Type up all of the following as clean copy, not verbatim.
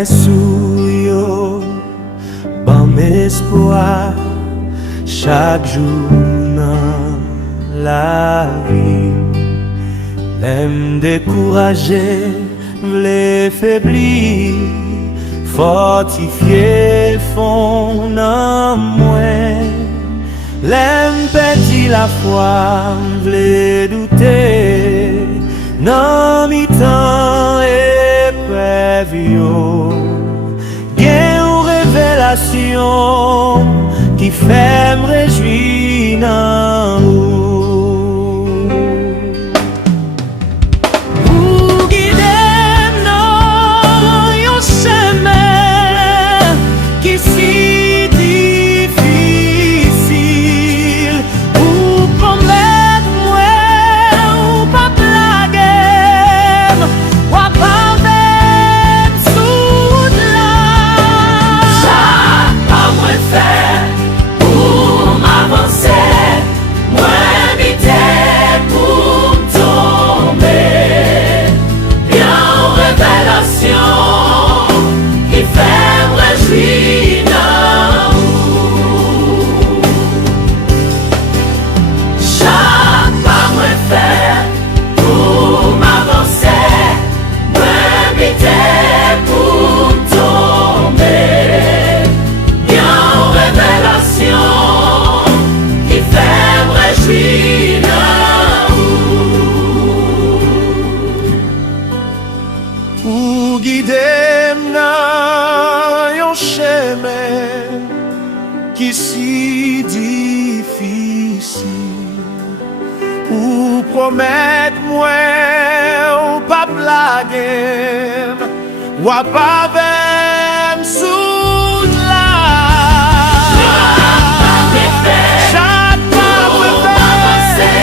mwen sou yo, ban m'espoir chaque jour nan la vie. L'aime découragé, v'le faibli, fortifié fond nan mwen. L'aime peti la foi, v'le douter, nan mi tan épreuve yo. Gen ou révélation qui fait me réjouir nan ou. Qui si difficile, ou promettre moi ou pas blaguer, ou pas même sous la. Chaque pas me fait pour avancer.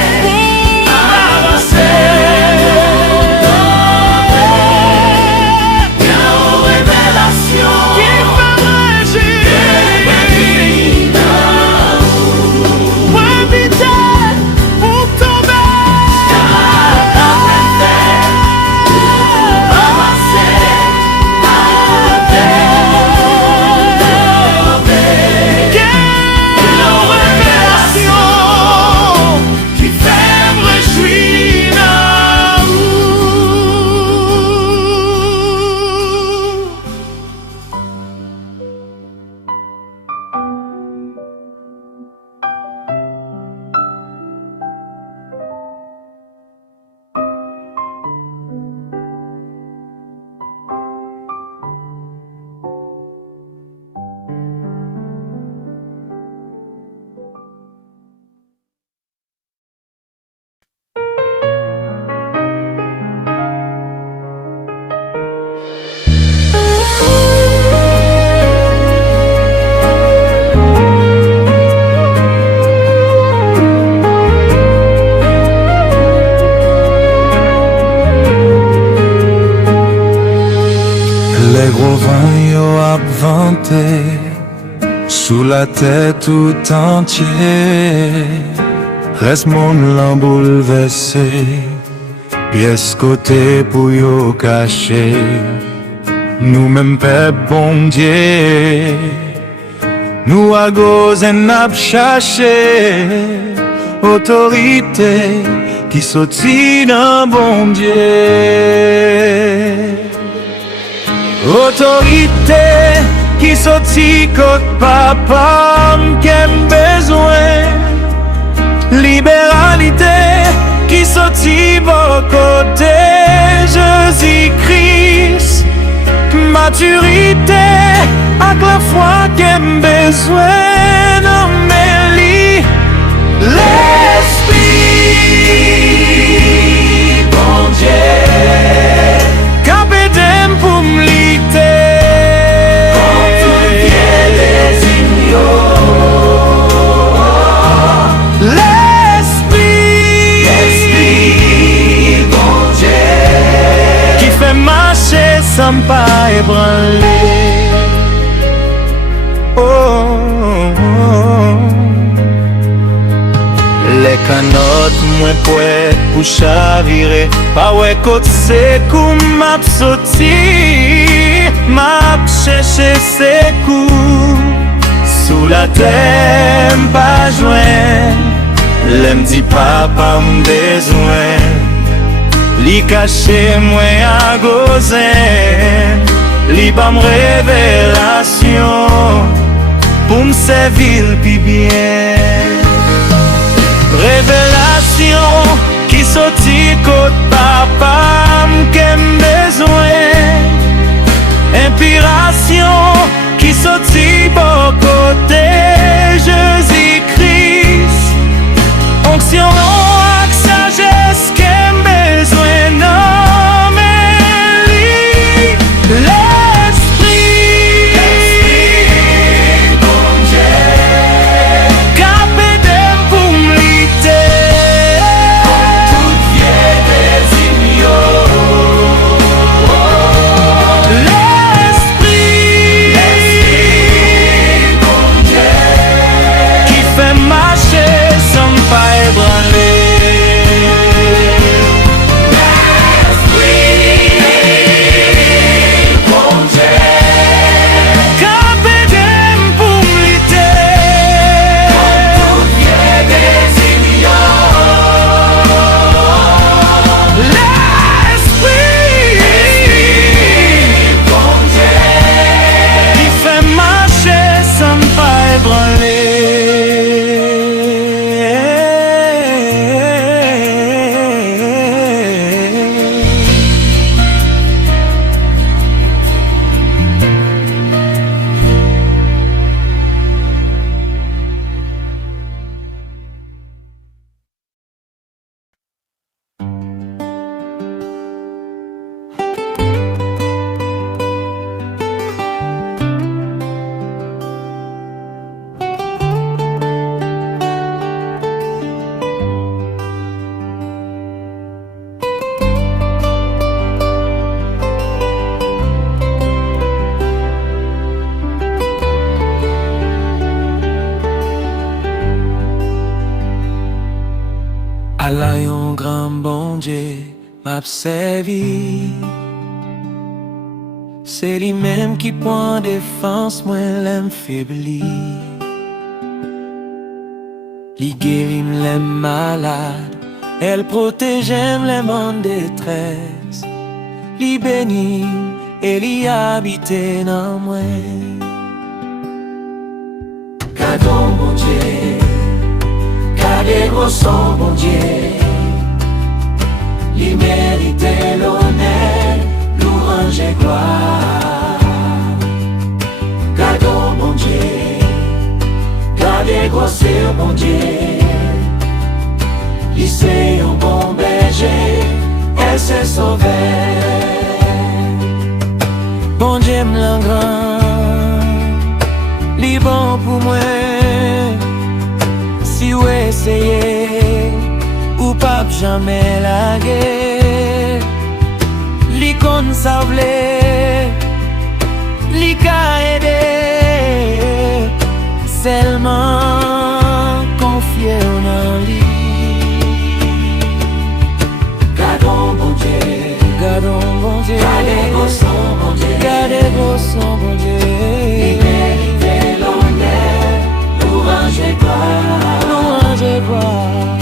Les gros vents yo ap vante sous la tête tout entier. Reste mon lan bouleversé, pièce côté pour yo caché. Nous même peuple bon Dieu, nous à gauche n'a cherché autorité qui sorti d'un bon Dieu. Autorité qui sorti côté papa qu'aime besoin. Libéralité qui sorti vos côtés. Jésus-Christ. Maturité avec la foi qu'aime besoin. Non mais l'esprit bon Dieu. Pour m'liter comme tout Dieu désigne. L'esprit bon Dieu qui fait marcher sans pas ébranler. Oh, oh, oh. Les canottes moins poètes pour chavirer. Pas ouais côté c'est comme m'a sorti. m'a cherché ses coups sous la terre, pas joint. L'aime dit papa m'besoin, li caché moi à gozin, li ba révélation pour me servir pi bien. Révélation qui sorti côté papa m'kem besoin, inspiration qui sorti bon côté Jésus-Christ, onction ak sagesse qu'em besoin non mais li l'esprit bon Dieu capé dem pour m'liter toute vieille désigno. L'esprit bon Dieu qui fait marcher sans pas ébranler. Allah yon grand bon Dieu m'a servi. C'est lui-même qui prend défense, moi l'aime faibli. Li guérit les malades, elle protège les en détresse. Li bénit et li habite dans moi. Cadeau mon Dieu, cadeau gros son bon Dieu, li mérite l'honneur, louange et gloire. Cadeau mon Dieu, cadeau gros c'est bon Dieu, li c'est un bon berger, elle s'est sauvée. Bon Dieu m'l'en grand, li bon pour moi. Si ou essayer, ou pas jamais la guerre. Li kon savle, li ka aider. Seulement confier en lui. Cadeau bon Dieu, Cadeau bon Dieu, cadeau son bon Dieu, cadeau son bon Dieu. li mérite l'honneur, louange et gloire. Louange et gloire.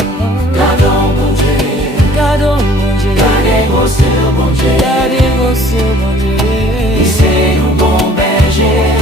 Cadeau bon Dieu, Cadeau bon Dieu, cadeau c'est bon Dieu, cadeau bon Dieu. li c'est un bon berger,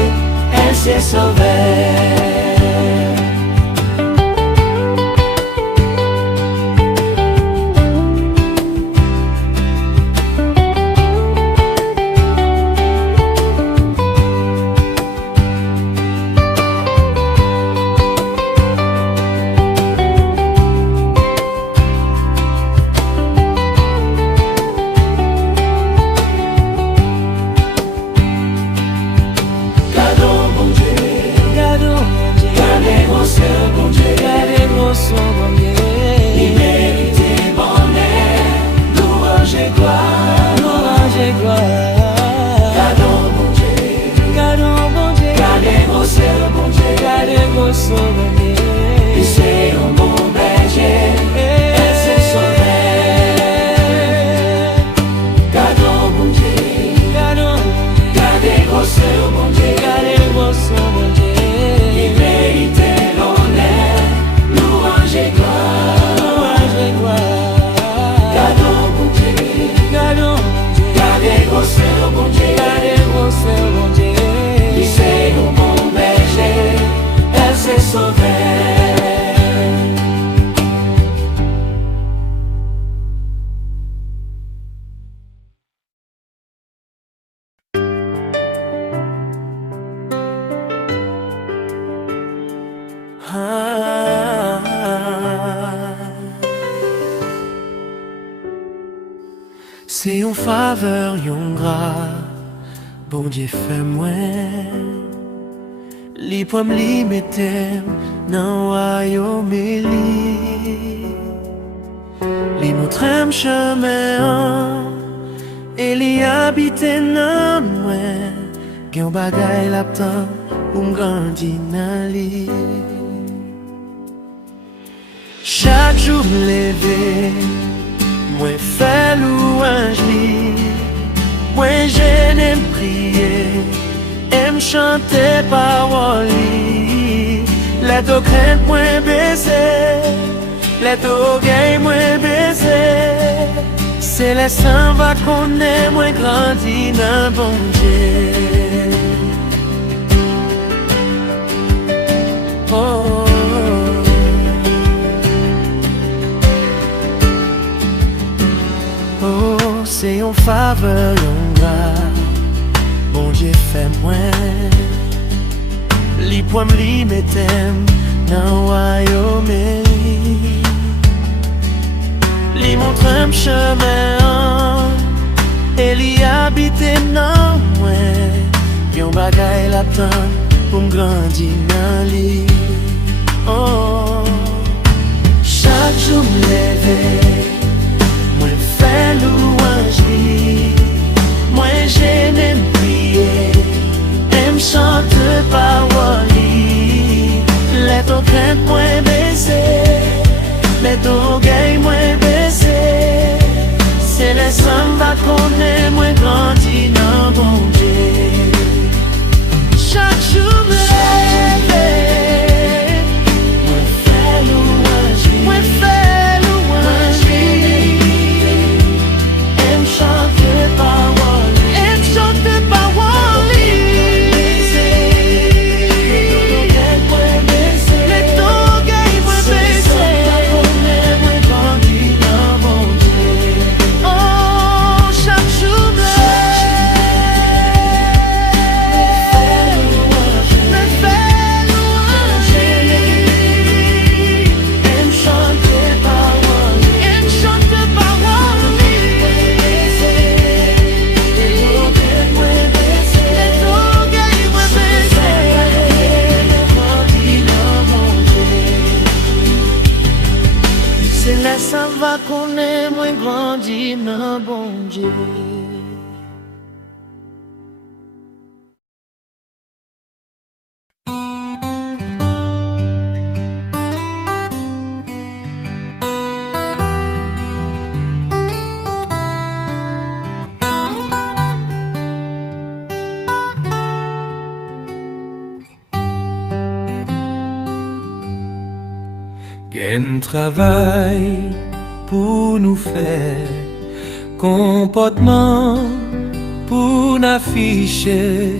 C'est yon faveur, yon gras, bon Dieu fait moi. Li pou li metem nan royaume li montrem chemin et li habite nan mwen. Gen bagay l'aptan pou m'grandi nan li. Chaque jour m'leve, mwen fè louange li. Mwen jene m'priye, m chante parole li. Let to crainte mwen bese, let to gay mwen bese. C'est les sang va konnen mwen grandi nan bon Dieu. Oh, oh, c'est yon faveur, yon grâce, bon Dieu fait moins. Li pou li metem nan royaume li montrem chemin et li habite nan mwen. Yon bagay l'atan pou m'grandi nan li. Oh, chaque jour m'leve, mwen fè louange li. Mwen jene m'priye, m chante parole li. Let to crainte mwen bese, let to gay mwen bese. C'est les sang va konnen mwen grandi nan bon Dieu. Chaque jour m'leve, mwen fè louange li. Mwen fè louange li. M chante parole li. M chante parole li. Ça va konnen mwen grandi nan bon Dieu. Gen travail pour nous faire, comportement pour n'afficher,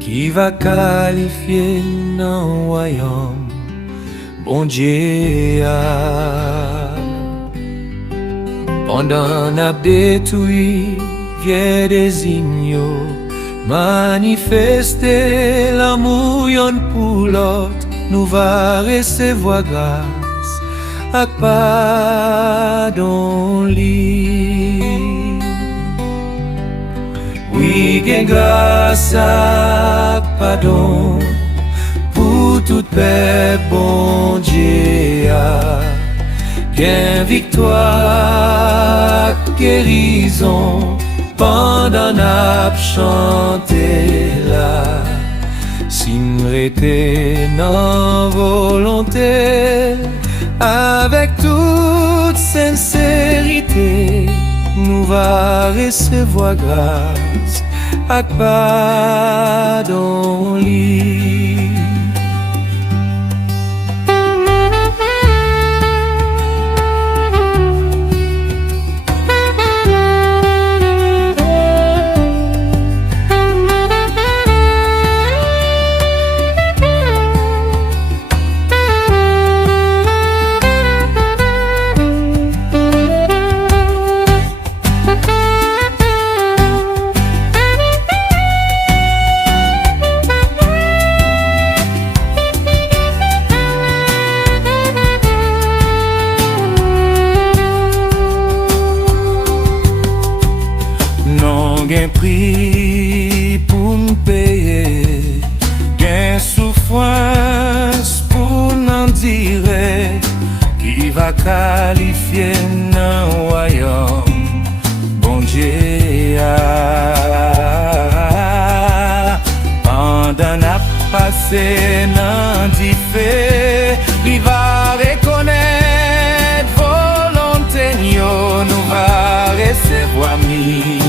qui va qualifier non royaume, bon Dieu. Pendant n'a détruit vieux désigne, manifester l'amour yon pour l'autre, nous va recevoir grâce. Ak pardon li. Oui, gen grâce ak pardon pour tout peuple bon Dieu. Gen victoire, guérison pendant n'ap chanter là. Si m'rete nan volonté, avec toute sincérité, nous va recevoir grâce ak pardon li. Gain prix pour m'payer, gain souffrance pour n'en dire, qui va qualifier nan royaume bon Dieu. Pendant n'a passé nan di fait, il va reconnaître volonté nous va recevoir miséricorde.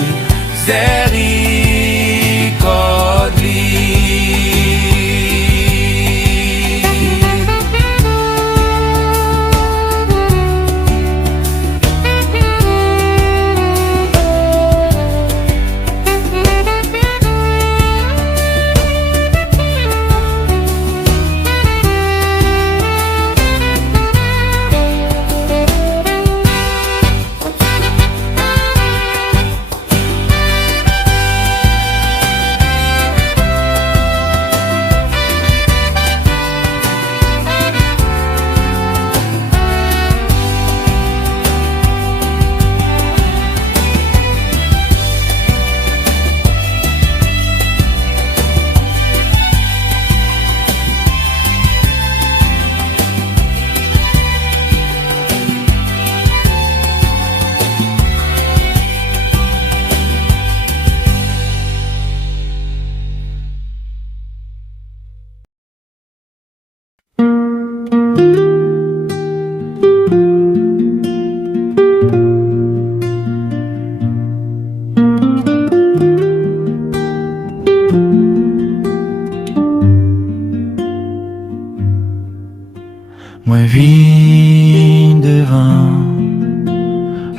Moi vis devant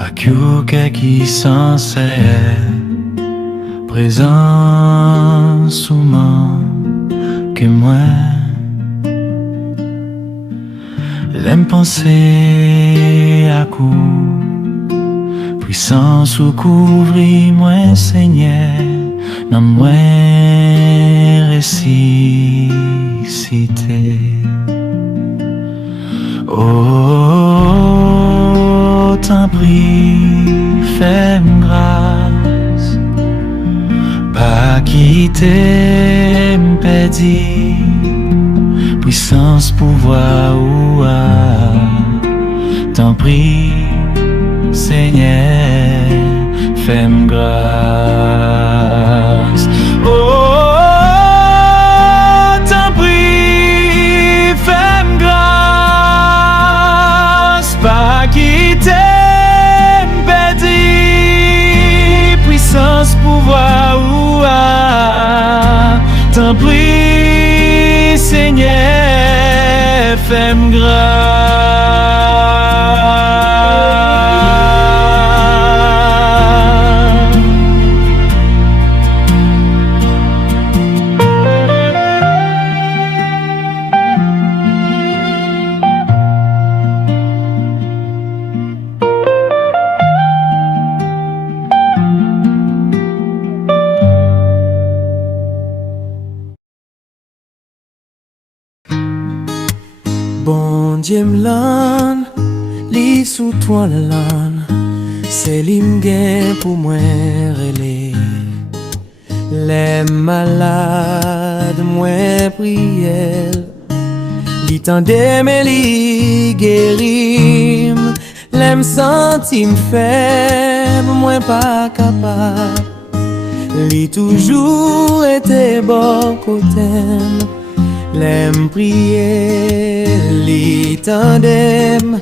à quelqu'un qui sincère, présent souvent que moi. L'aime penser à coup, puissance ou couvrir moi Seigneur, dans moi ressuscité. Oh, t'en prie, fais-moi grâce, pas quitter m'pédir, puissance, pouvoir ou t'en prie, Seigneur, fais-moi grâce. Oh, t'en prie, fais-moi grâce, pas quitter m'pédir, puissance, pouvoir ou t'en prie, Seigneur, fais-moi grâce. Bon Dieu m'l'an, li sous toi l'an, c'est li m'gain pour moi relais. Les malades moi priel, li tende mais li guérim. L'aime senti m'faible, moi pas capable. Li toujours été bon côté. L'aime prier, li tandem,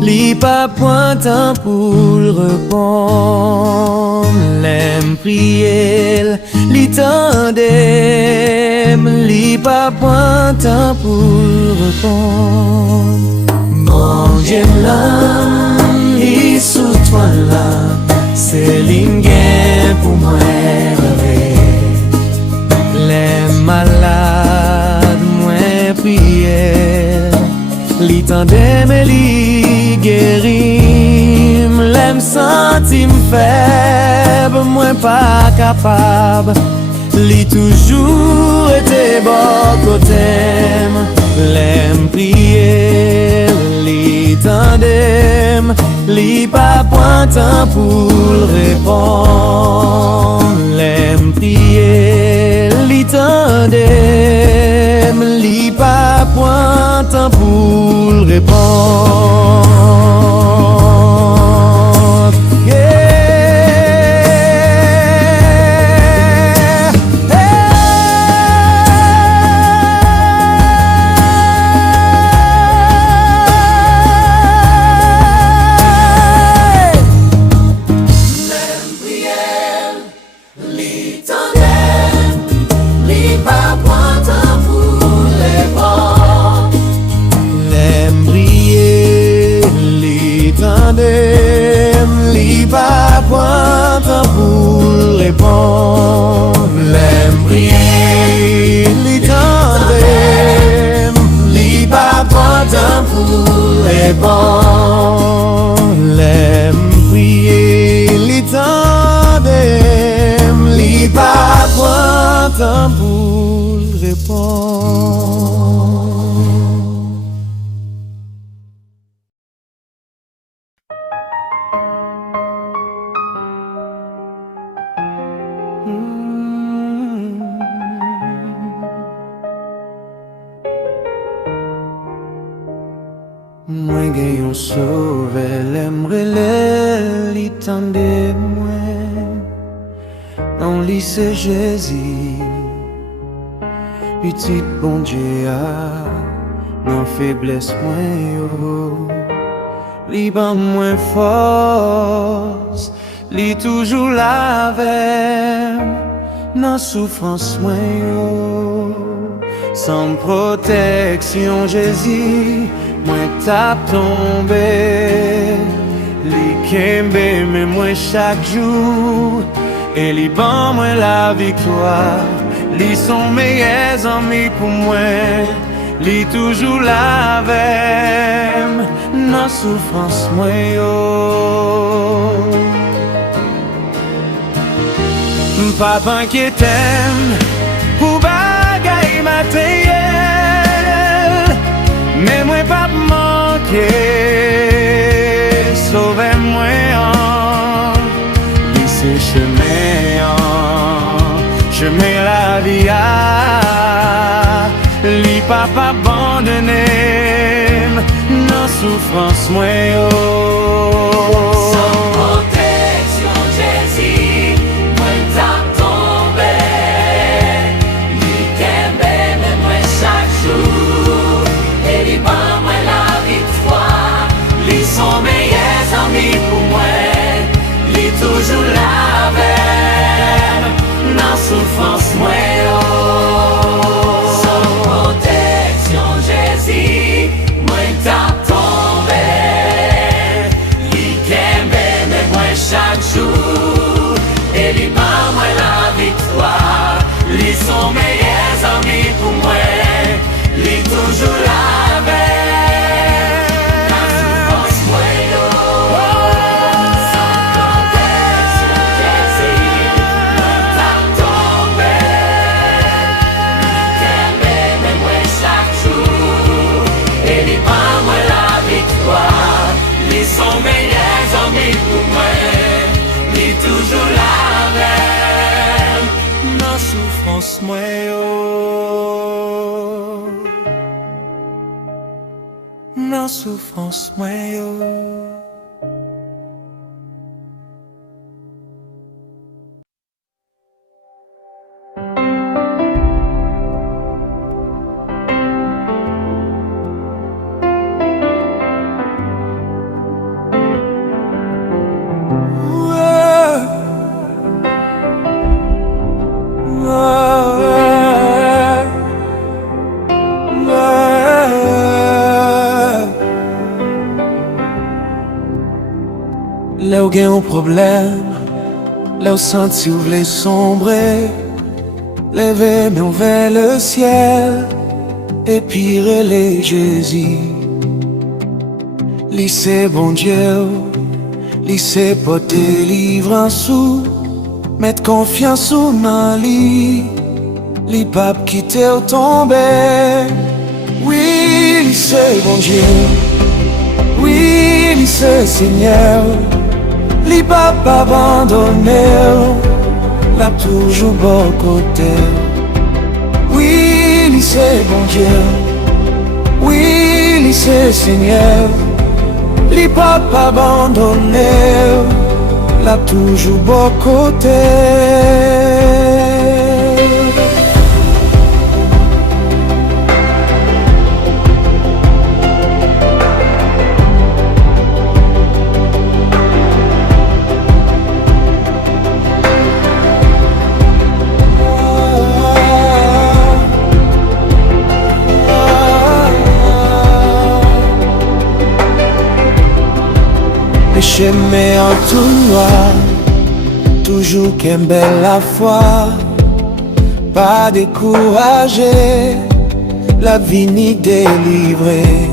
li pas point temps pour répondre. L'aime prier, li tandem, li pas point temps pour répondre. Mon Dieu l'âme, il sous toi là, c'est l'ingé pour moi rêver. Les malades prière, li tendem et li guérim. L'aime senti m'faible, moi pas capable. Li toujours été bon côté. L'aime prier, li tendem, li pas point temps pour répondre. tandem, li pa point temps pour répondre. Li pa point temps pour répondre. L'aime prier, li tandem, li pa point temps pour répondre. L'aime prier, li tandem, li pa point temps pour répondre. Moi gen yon sauve, l'aimerait li tande moi. Non li se Jésus, petit bon Dieu a, non faiblesse moi yo. Li ban moins force, li toujours la veille, non souffrance moi yo. Sans protection Jésus, moi t'a tombé. Li kembe mais moi chaque jour, et li ban moi la victoire. Li sont meilleurs amis pour moi, li toujours la veille, non souffrance moi yo. Papa qui t'aime pour bagaille matériel, mais moi pas manquer, sauvez-moi en lycée chemin la vie a, li papa abandonné, non souffrance moi yo. Toujours la veille, non souffrance moi yo. Sans protection Jésus, moi t'as tombé. Li kembe mais moi chaque jour, et li pas moi la victoire. Li sont meilleurs amis pour moi, li toujours la veille, non souffrance moi yo. Sont meilleurs amis pour moi, ni toujours la même, non souffrance moi yo. Non souffrance moi yo. Là où gen un problème, là où senti ou vle sombrer, lever mais vers le ciel, et puis relais Jésus. Li c'est bon Dieu, li c'est porter délivrance ou mettre confiance ou nan li pape quitter ou tomber. Oui, li c'est bon Dieu, oui, li c'est Seigneur. Li pa pa abandonné, l'a toujours bon côté. Oui, c'est bon Dieu. Oui, lui c'est Seigneur. Lui pas abandonné, l'a toujours bon côté. Les chemins en tout noir, toujours qu'un bel la foi. Pas découragé, la vie ni délivrée.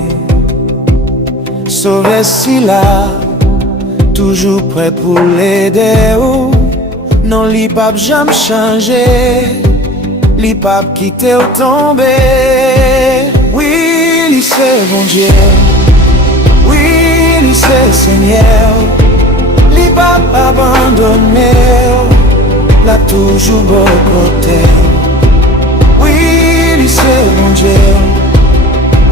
Sauvé si là, toujours prêt pour l'aider. Oh, non, li pape jamais changé, li pape quitter ou tomber. Oui, li c'est bon Dieu. Oui, c'est Seigneur, li pas abandonné, l'a toujours bon côté. Oui, c'est mon Dieu.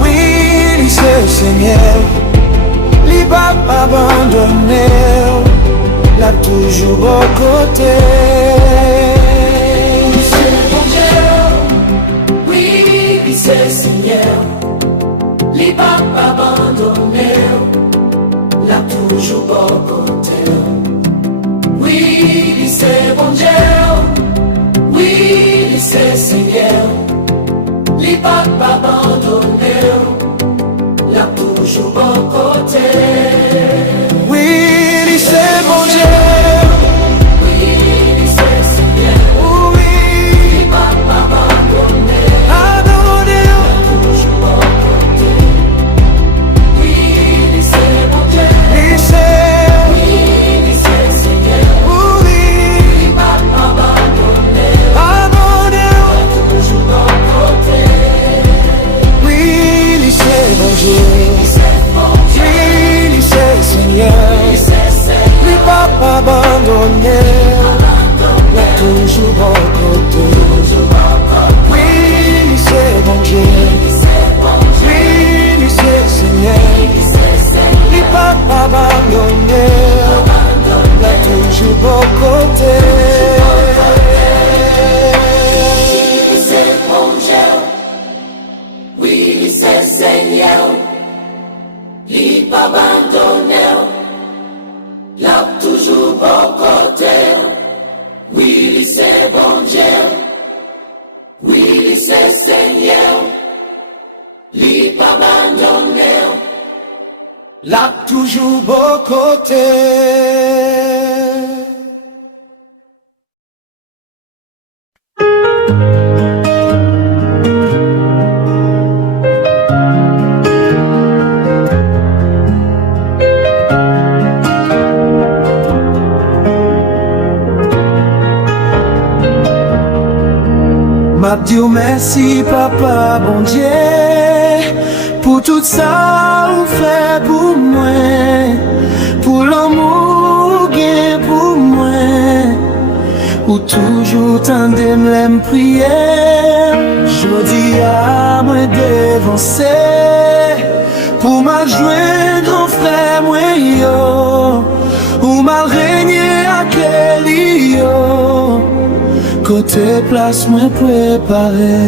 Oui, c'est Seigneur, li pas abandonné, l'a toujours bon côté. C'est mon Dieu. Oui, c'est Seigneur, li pas abandonné, l'a toujours bon côté. Oui, c'est bon Dieu. Oui, c'est Seigneur, li pas abandonné, l'a toujours bon côté. Oui, c'est bon Dieu. Oui, c'est Seigneur, Oui, li pas abandonné, adoré. toujours bon côté. Oui, c'est bon Dieu. Oui, c'est, Oui, c'est Seigneur, oui, li pas abandonné, adoré. toujours bon côté. Oui, c'est bon Dieu. C'est bon Dieu, Oui, c'est Seigneur. c'est Seigneur, Lui pas abandonné, l'a toujours bon côté. Oui, c'est bon Dieu. c'est bon Dieu, Oui, c'est Seigneur. c'est Seigneur, Lui pas abandonné, l'a toujours bon côté. c'est bon Dieu. Oui, c'est Seigneur, li pas abandonné, l'a toujours bon côté. Oui, c'est bon Dieu. Oui, c'est Seigneur, li pas abandonné. L'a toujours bon côté. M'a dit merci papa bon Dieu pour tout ça ou fait pour moi, pour l'amour gain pour moi, ou toujours tendez me prier. Je dis à moi d'avancer pour m'a joindre grand frère moi yo, ou m'a régner à quel yo. Côté place moi préparé.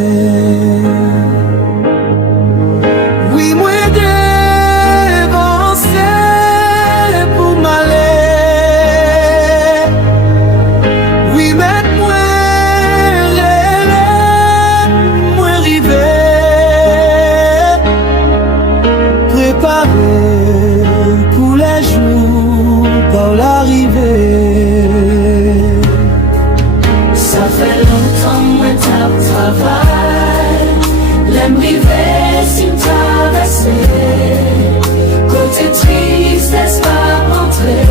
Oui moi d'avancer pour m'aller. Oui mettre moi arriver. Préparé pour les jours par l'arrivée. Ça fait longtemps moi t'as travail, l'aime river si traversé, côté tristesse pas rentrer,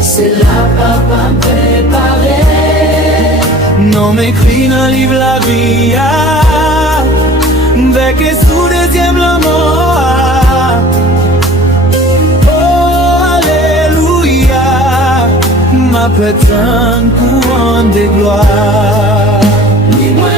c'est là papa préparé. Non m'écrit dans le livre la vie, avec et sous deuxième la mort. Oh alléluia, ma pétante couronne de gloire. Ni moi